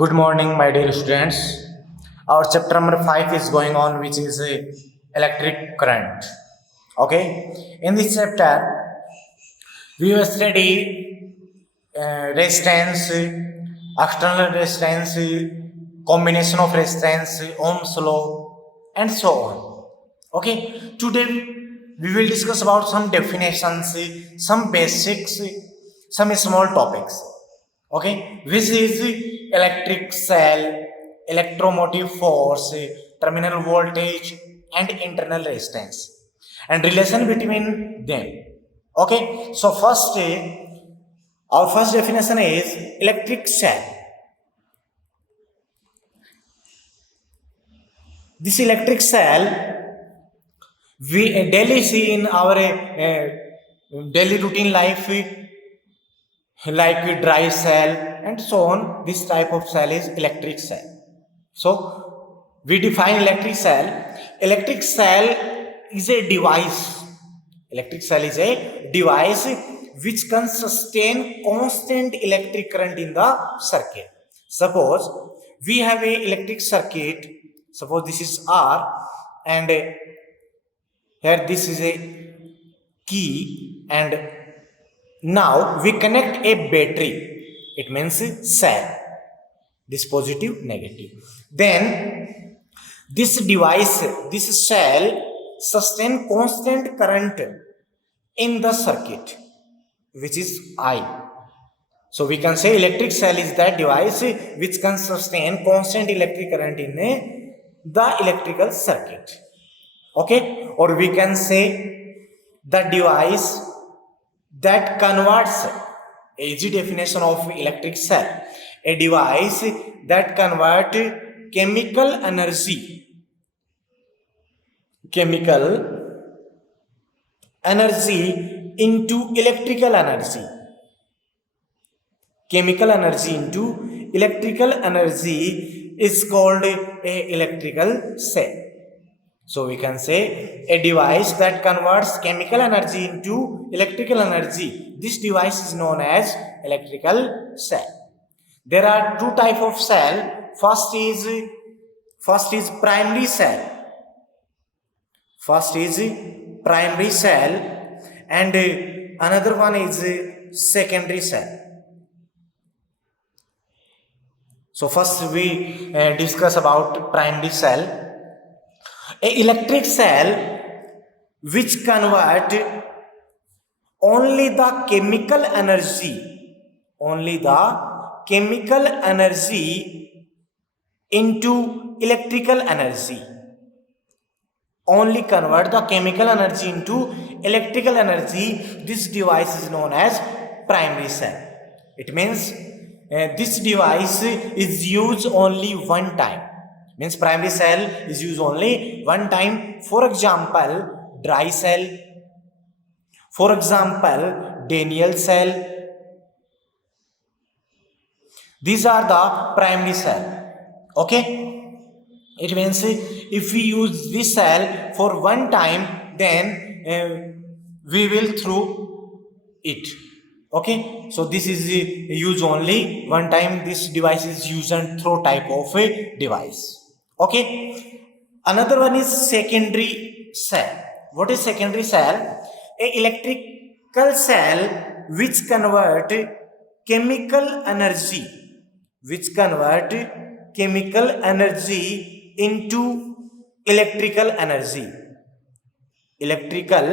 Good morning, my dear students. Our chapter number 5 is going on, which is electric current. Okay, in this chapter, we will study resistance, external resistance, combination of resistance, Ohm's law, and so on. Okay, today we will discuss about some definitions, some basics, some small topics. Okay, which is electric cell, electromotive force, terminal voltage, and internal resistance, and relation between them. Okay, so first, our first definition is electric cell. This electric cell we daily see in our daily routine life, like dry cell and so on. This type of cell is electric cell. So we define electric cell. Electric cell is a device. Electric cell is a device which can sustain constant electric current in the circuit. Suppose we have a electric circuit. Suppose this is R, and here this is a key, and now we connect a battery. It means cell. This positive, negative. Then this device, this cell sustain constant current in the circuit, which is I. So we can say electric cell is that device which can sustain constant electric current in the electrical circuit. Okay, or we can say the device that converts, easy definition of electric cell, a device that convert chemical energy into electrical energy. Chemical energy into electrical energy is called a electrical cell. So we can say a device that converts chemical energy into electrical energy. This device is known as electrical cell. There are two types of cell. First is primary cell. And another one is secondary cell. So first we discuss about primary cell. A electric cell which convert only the chemical energy into electrical energy. Only convert the chemical energy into electrical energy. This device is known as primary cell. It means this device is used only one time. Means primary cell is used only one time. For example, dry cell. For example, Daniell cell. These are the primary cell. Okay? It means if we use this cell for one time, then we will throw it. Okay, so this is used only one time. This device is use and throw type of a device. Okay, another one is secondary cell. What is secondary cell? A electrical cell which convert chemical energy into electrical energy and electrical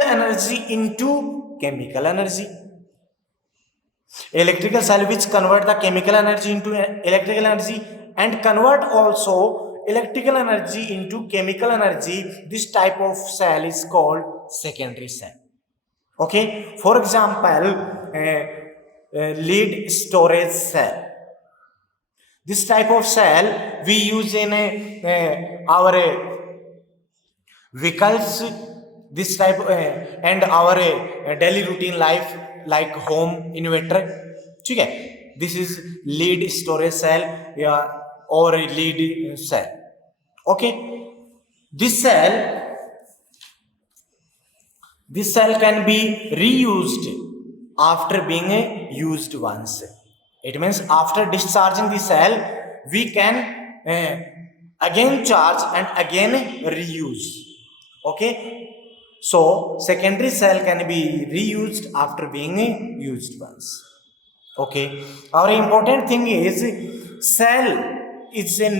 energy into chemical energy. Electrical cell which convert the chemical energy into electrical energy and convert also electrical energy into chemical energy. This type of cell is called secondary cell. Okay, for example, lead storage cell. This type of cell we use in our vehicles. This type and our daily routine life, like home inverter. Okay, this is lead storage cell or a lead cell. Okay, this cell can be reused after being used once. It means after discharging the cell, we can again charge and again reuse. Okay, so secondary cell can be reused after being used once. Okay, our important thing is cell is an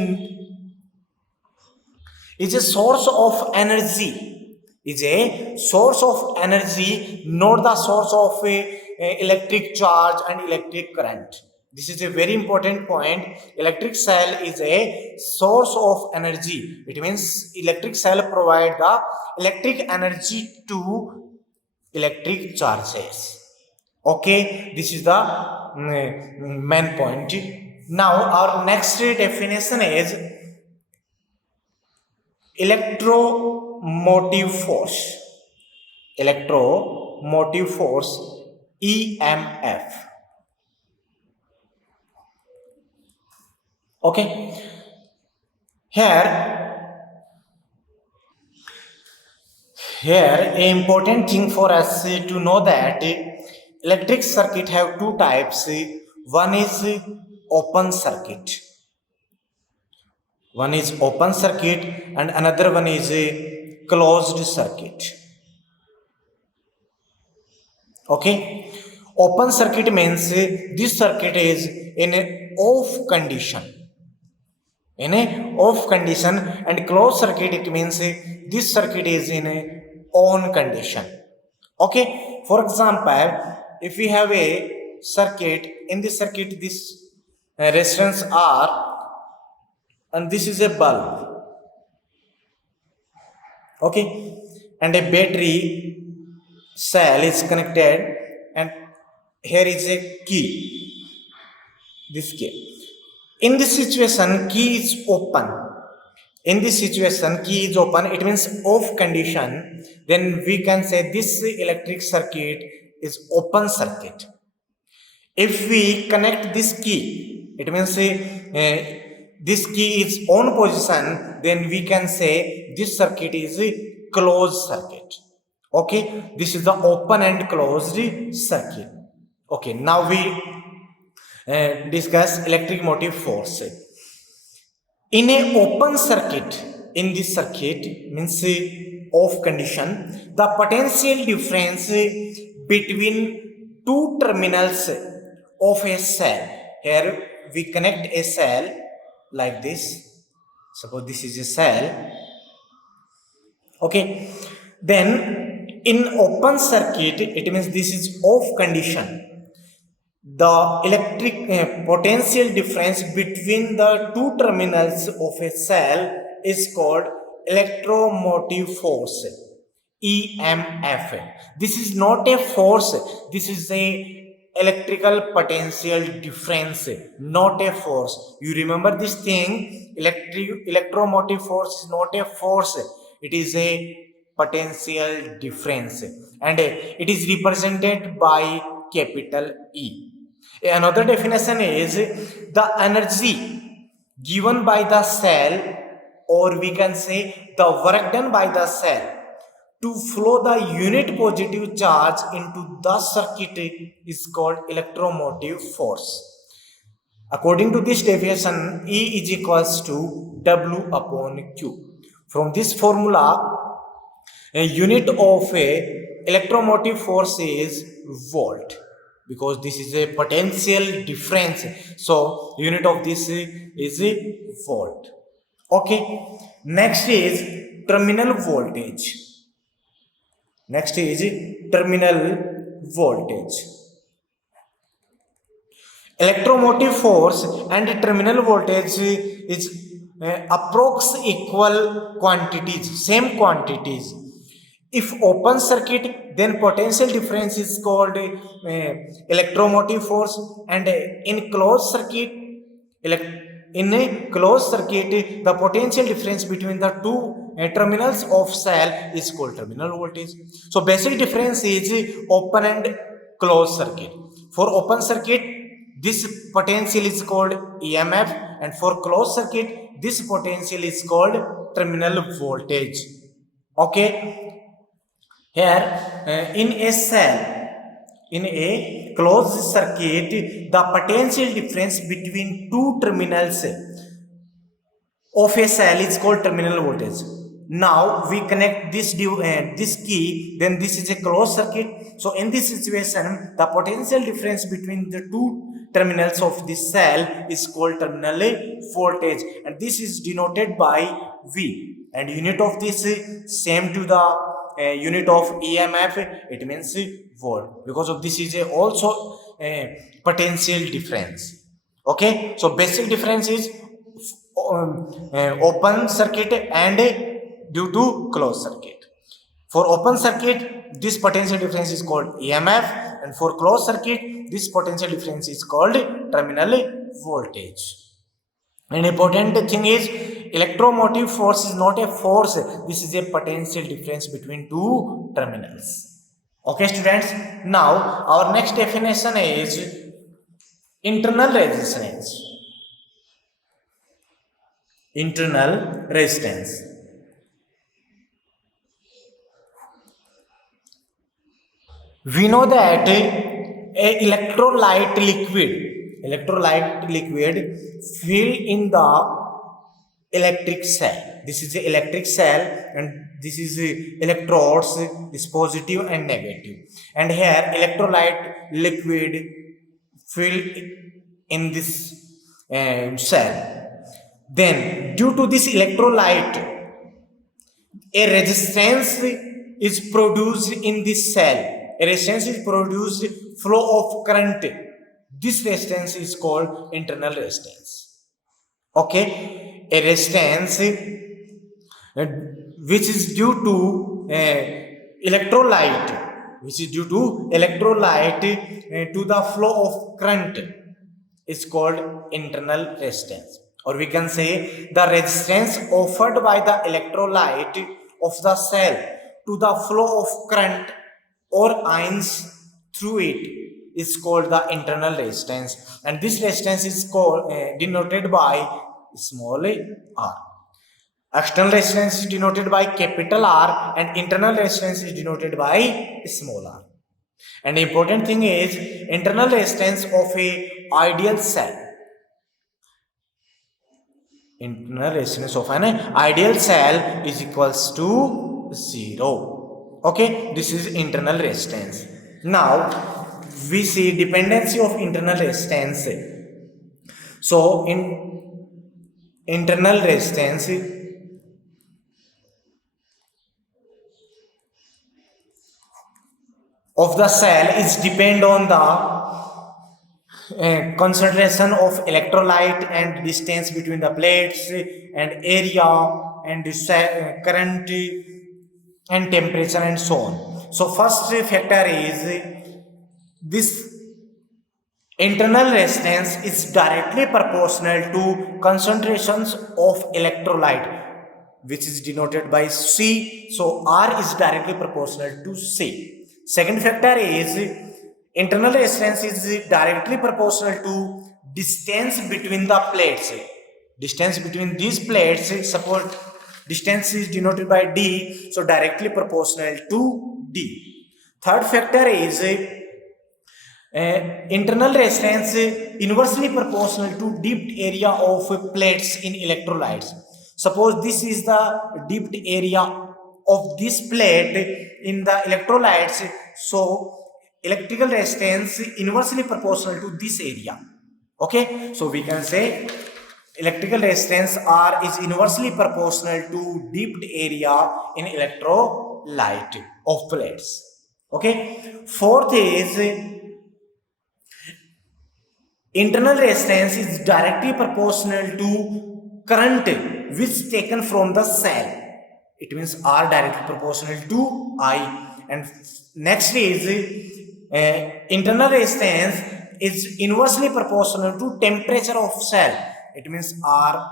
is a source of energy, is a source of energy, not the source of a electric charge and electric current. This is a very important point. Electric cell is a source of energy. It means electric cell provide the electric energy to electric charges. Okay, this is the main point. Now our next definition is electromotive force. Electromotive force, EMF. Okay, here a important thing for us to know that electric circuit have two types. One is open circuit. One is open circuit and another one is a closed circuit. Okay, open circuit means this circuit is in a off condition. In a off condition, and closed circuit it means this circuit is in a on condition. Okay, for example, if we have a circuit, in this circuit this resistance R and this is a bulb. Okay, and a battery cell is connected and here is a key, this key. In this situation key is open. In this situation key is open, it means off condition, then we can say this electric circuit is open circuit. If we connect this key, it means this key is on position, then we can say this circuit is a closed circuit. Okay, this is the open and closed circuit. Okay, now we discuss electromotive force. In a open circuit, in this circuit means off condition, the potential difference between two terminals of a cell. Here we connect a cell like this. Suppose this is a cell. Okay, then in open circuit it means this is off condition. The electric potential difference between the two terminals of a cell is called electromotive force, EMF. This is not a force, this is a electrical potential difference, not a force. You remember this thing, electromotive force is not a force, it is a potential difference and it is represented by capital E. Another definition is the energy given by the cell, or we can say the work done by the cell to flow the unit positive charge into the circuit is called electromotive force. According to this definition, E is equals to W upon Q. From this formula, a unit of a electromotive force is volt, because this is a potential difference, so unit of this is a volt. Okay, next is terminal voltage. Next is terminal voltage. Electromotive force and terminal voltage is approx equal quantities, same quantities. If open circuit, then potential difference is called electromotive force, and in closed circuit, in a closed circuit, the potential difference between the two terminals of cell is called terminal voltage. So basic difference is open and closed circuit. For open circuit, this potential is called EMF, and for closed circuit, this potential is called terminal voltage. Okay. Here in a cell, in a closed circuit, the potential difference between two terminals of a cell is called terminal voltage. Now we connect this key, then this is a closed circuit. So in this situation, the potential difference between the two terminals of this cell is called terminal voltage, and this is denoted by V. And unit of this same to the unit of EMF, it means volt. Because of this is also potential difference. Okay, so basic difference is open circuit and due to closed circuit. For open circuit, this potential difference is called EMF, and for closed circuit, this potential difference is called terminal voltage. An important thing is electromotive force is not a force, this is a potential difference between two terminals. Okay, students, now our next definition is internal resistance. Internal resistance. We know that a electrolyte liquid fill in the electric cell. This is the electric cell, and this is electrodes, is positive and negative. And here electrolyte liquid fill in this cell. Then due to this electrolyte, a resistance is produced in this cell. A resistance is produced, flow of current. This resistance is called internal resistance. Okay, a resistance which is due to electrolyte, to the flow of current is called internal resistance. Or we can say the resistance offered by the electrolyte of the cell to the flow of current or ions through it is called the internal resistance, and this resistance is called denoted by small r. External resistance is denoted by capital R, and internal resistance is denoted by small r. And the important thing is internal resistance of a ideal cell. Internal resistance of an ideal cell is equals to 0. Okay, this is internal resistance. Now we see dependency of internal resistance. So in internal resistance of the cell is depend on the concentration of electrolyte and distance between the plates and area and current and temperature and so on. So first factor is this internal resistance is directly proportional to concentrations of electrolyte, which is denoted by C. So R is directly proportional to C. Second factor is internal resistance is directly proportional to distance between the plates. Distance between these plates, suppose distance is denoted by D, so directly proportional to D. Third factor is internal resistance inversely proportional to dipped area of plates in electrolytes. Suppose this is the dipped area of this plate in the electrolytes, so electrical resistance inversely proportional to this area. Okay, so we can say electrical resistance R is inversely proportional to dipped area in electrolyte of plates. Okay, fourth is internal resistance is directly proportional to current which taken from the cell. It means R directly proportional to I. And next is internal resistance is inversely proportional to temperature of cell. It means R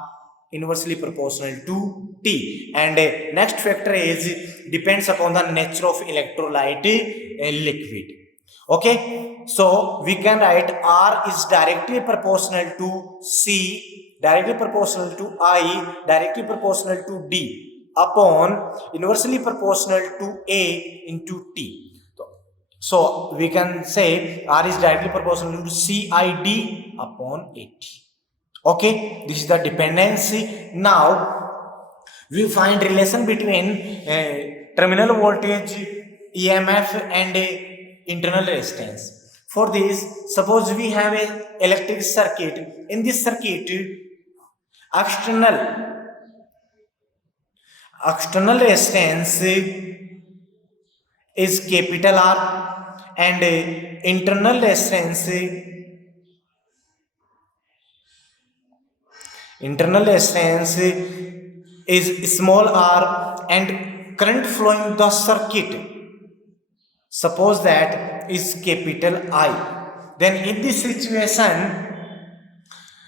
inversely proportional to T. And next factor is depends upon the nature of electrolyte liquid. Okay, so we can write R is directly proportional to C, directly proportional to I, directly proportional to D upon inversely proportional to A into T. So So we can say R is directly proportional to CID upon AT. Okay, this is the dependency. Now we find relation between terminal voltage, EMF, and internal resistance. For this, suppose we have a electric circuit. In this circuit, external resistance is capital R, and internal resistance is small r, and current flowing the circuit, suppose that is capital I. Then in this situation,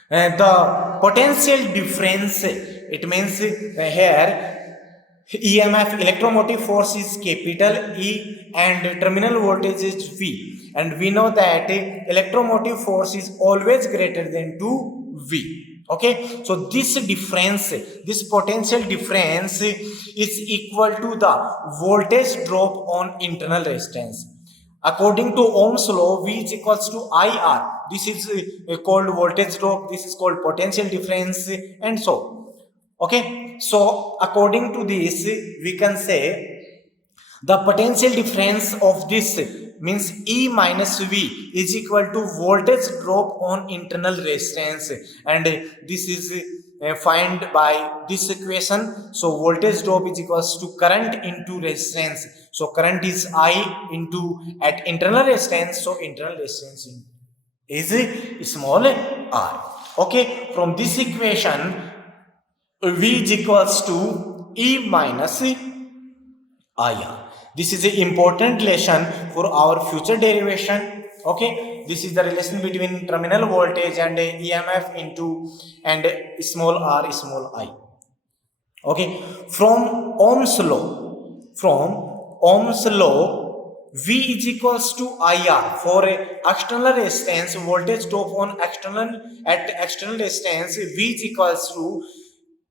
the potential difference, it means here EMF, electromotive force, is capital E and terminal voltage is V, and we know that electromotive force is always greater than 2V. Okay, so this difference, this potential difference is equal to the voltage drop on internal resistance. According to Ohm's law, V is equals to IR. This is called voltage drop, this is called potential difference, and so. Okay, so according to this, we can say the potential difference of this means E minus V is equal to voltage drop on internal resistance, and this is find by this equation. So voltage drop is equals to current into resistance. So current is I into at internal resistance, so internal resistance is small r. Okay, from this equation, V is equals to E minus IR. This is an important relation for our future derivation. Okay, this is the relation between terminal voltage and EMF into and small r small I. Okay, from Ohm's law, V is equals to IR. For external resistance, voltage drop on external resistance, V is equals to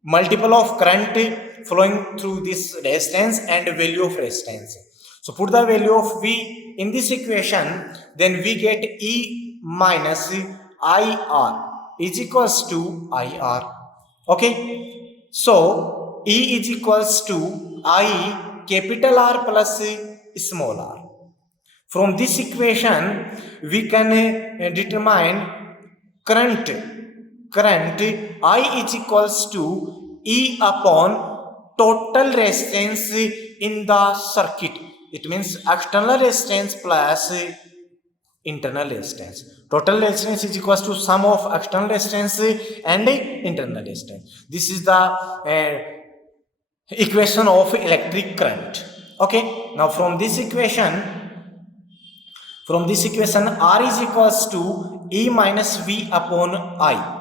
multiple of current flowing through this resistance and value of resistance. So put the value of V in this equation, then we get E minus IR is equals to IR. Okay, so E is equals to I capital R plus small r. From this equation, we can determine current I is equals to E upon total resistance in the circuit. It means external resistance plus internal resistance. Total resistance is equals to sum of external resistance and internal resistance. This is the equation of electric current. Okay, now from this equation, R is equals to E minus V upon I.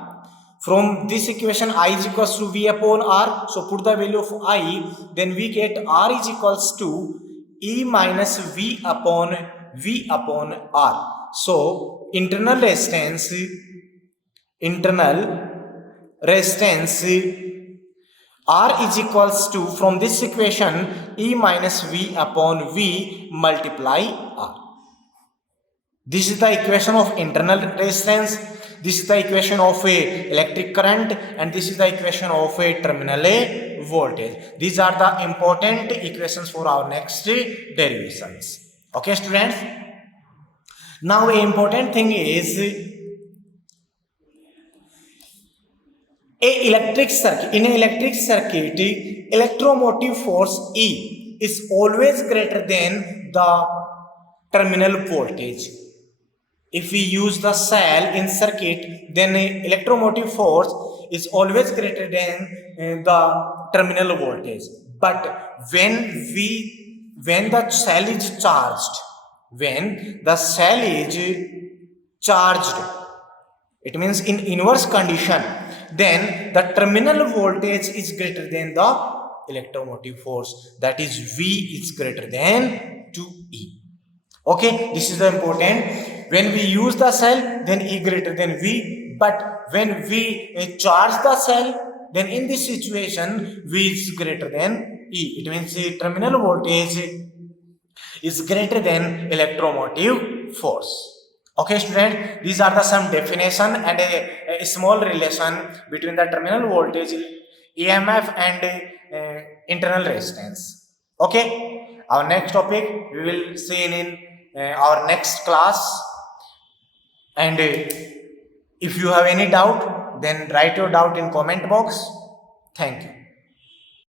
From this equation, I is equals to V upon R. So put the value of I, then we get R is equals to E minus V upon R. So internal resistance R is equals to, from this equation, E minus V upon V multiply R. This is the equation of internal resistance. This is the equation of a electric current, and this is the equation of a terminal voltage. These are the important equations for our next derivations. Okay, students. Now, an important thing is in an electric circuit, electromotive force E is always greater than the terminal voltage. If we use the cell in circuit, then electromotive force is always greater than the terminal voltage. But when the cell is charged, it means in inverse condition, then the terminal voltage is greater than the electromotive force. That is, V is greater than 2E. Okay, this is the important. When we use the cell, then E greater than V. But when we charge the cell, then in this situation, V is greater than E. It means the terminal voltage is greater than electromotive force. Okay, student, these are the some definition and a small relation between the terminal voltage, EMF, and internal resistance. Okay, our next topic we will see in our next class. And if you have any doubt, then write your doubt in comment box. Thank you.